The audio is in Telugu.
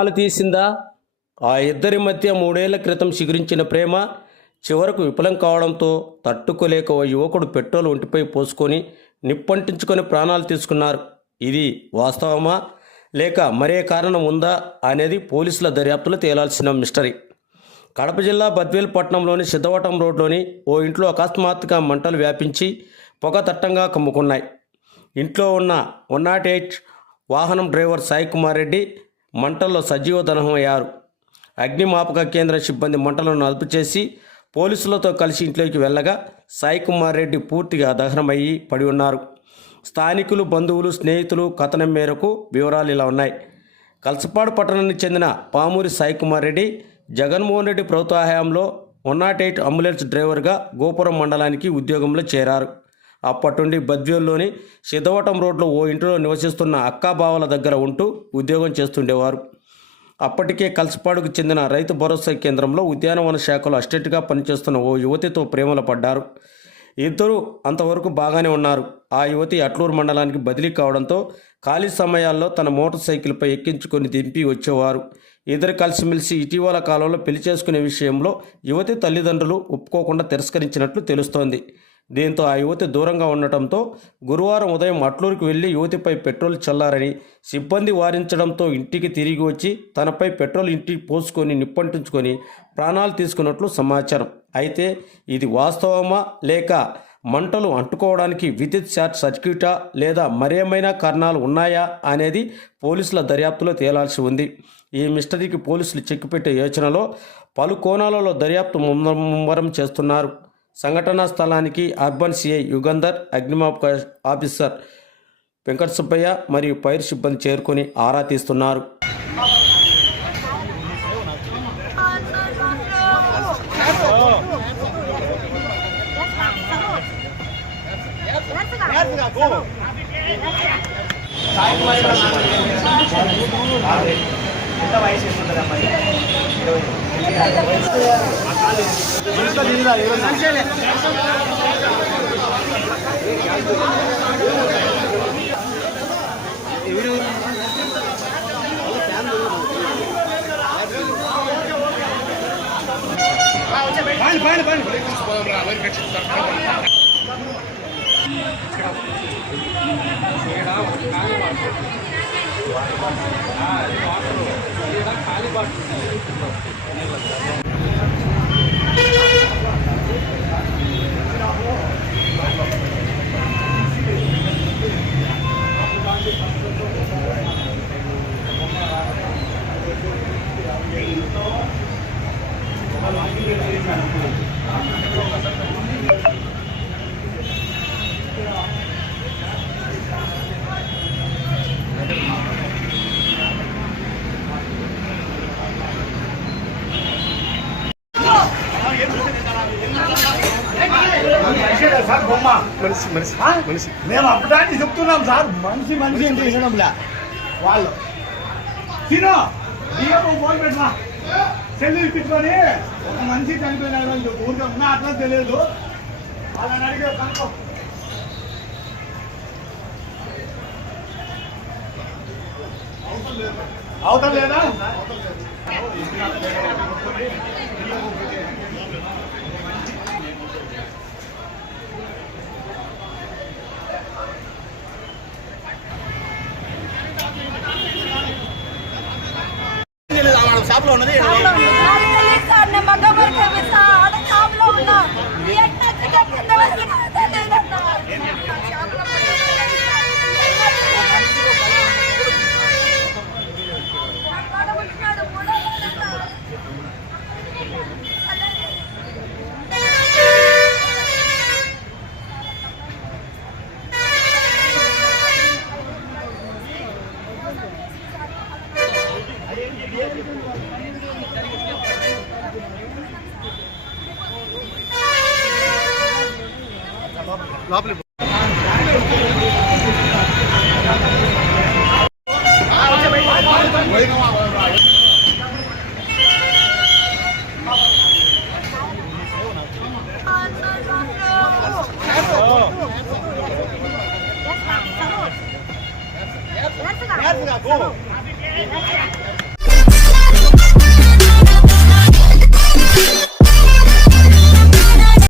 ప్రాణాలు తీసిందా? ఆ ఇద్దరి మధ్య 3 ఏళ్ల క్రితం చిగురించిన ప్రేమ చివరకు విఫలం కావడంతో తట్టుకోలేక ఓ యువకుడు పెట్రోల్ ఒంటిపై పోసుకొని నిప్పంటించుకొని ప్రాణాలు తీసుకున్నారు. ఇది వాస్తవమా లేక మరే కారణం ఉందా అనేది పోలీసుల దర్యాప్తులో తేలాల్సిన మిస్టరీ. కడప జిల్లా బద్వేల్ పట్టణంలోని సిద్ధవటం రోడ్లోని ఓ ఇంట్లో అకస్మాత్తుగా మంటలు వ్యాపించి పొగ తట్టంగా కమ్ముకున్నాయి. ఇంట్లో ఉన్న 108 వాహనం డ్రైవర్ సాయి కుమార్ రెడ్డి మంటల్లో సజీవ దహనమయ్యారు. అగ్నిమాపక కేంద్ర సిబ్బంది మంటలను అదుపు చేసి పోలీసులతో కలిసి ఇంట్లోకి వెళ్ళగా సాయి కుమార్ రెడ్డి పూర్తిగా దహనమయ్యి పడి ఉన్నారు. స్థానికులు, బంధువులు, స్నేహితులు కథనం మేరకు వివరాలు ఇలా ఉన్నాయి. కలసపాడు పట్టణానికి చెందిన పామూరి సాయి కుమార్ రెడ్డి జగన్మోహన్ రెడ్డి ప్రభుత్వ హయాంలో 108 అంబులెన్స్ డ్రైవర్గా గోపురం మండలానికి ఉద్యోగంలో చేరారు. అప్పటి నుండి బద్వేల్లోని సిద్ధవటం రోడ్లో ఓ ఇంటిలో నివసిస్తున్న అక్కాబావల దగ్గర ఉంటూ ఉద్యోగం చేస్తుండేవారు. అప్పటికే కలసపాడుకు చెందిన రైతు భరోసా కేంద్రంలో ఉద్యానవన శాఖలో అసిస్టెంట్గా పనిచేస్తున్న ఓ యువతితో ప్రేమలో పడ్డారు. ఇద్దరూ అంతవరకు బాగానే ఉన్నారు. ఆ యువతి అట్లూరు మండలానికి బదిలీ కావడంతో ఖాళీ సమయాల్లో తన మోటార్ సైకిల్పై ఎక్కించుకొని దింపి వచ్చేవారు. ఇద్దరు కలిసిమెలిసి ఇటీవల కాలంలో పెళ్లి చేసుకునే విషయంలో యువతి తల్లిదండ్రులు ఒప్పుకోకుండా తిరస్కరించినట్లు తెలుస్తోంది. దీంతో ఆ యువతి దూరంగా ఉండటంతో గురువారం ఉదయం అట్లూరుకు వెళ్లి యువతిపై పెట్రోల్ చల్లారని సిబ్బంది వారించడంతో ఇంటికి తిరిగి వచ్చి తనపై పెట్రోల్ ఇంటికి పోసుకొని నిప్పంటించుకొని ప్రాణాలు తీసుకున్నట్లు సమాచారం. అయితే ఇది వాస్తవమా లేక మంటలు అంటుకోవడానికి విద్యుత్ షార్ట్ సర్క్యూటా లేదా మరేమైనా కారణాలు ఉన్నాయా అనేది పోలీసుల దర్యాప్తులో తేలాల్సి ఉంది. ఈ మిస్టరీకి పోలీసులు చెక్కుపెట్టే యోచనలో పలు కోణాలలో దర్యాప్తు ముమ్మరం చేస్తున్నారు. సంఘటనా స్థలానికి అర్బన్ సిఐ యుగంధర్, అగ్నిమాపక ఆఫీసర్ వెంకట సుబ్బయ్య మరియు ఫైర్ సిబ్బంది చేరుకొని ఆరా తీస్తున్నారు. ఎంత వయసు ఉంటుంది అమ్మాయి? సార్ బొమ్మ మనిషి మనిషి మనిషి మేము అప్పటానికి చెప్తున్నాం సార్. మనిషి మనిషి అంటే వినడంలే వాళ్ళు. తినో బియ్యం ఫోన్ పెట్టినా చెల్లి ఇప్పించుకొని ఒక మనిషి చనిపోయినాడు ఊరికే ఉన్నా అట్లా తెలియదు. వాళ్ళని అడిగే కనుక్కో. అవతల లేదా? షాప్లో ఉన్నది లోపలి Let's go.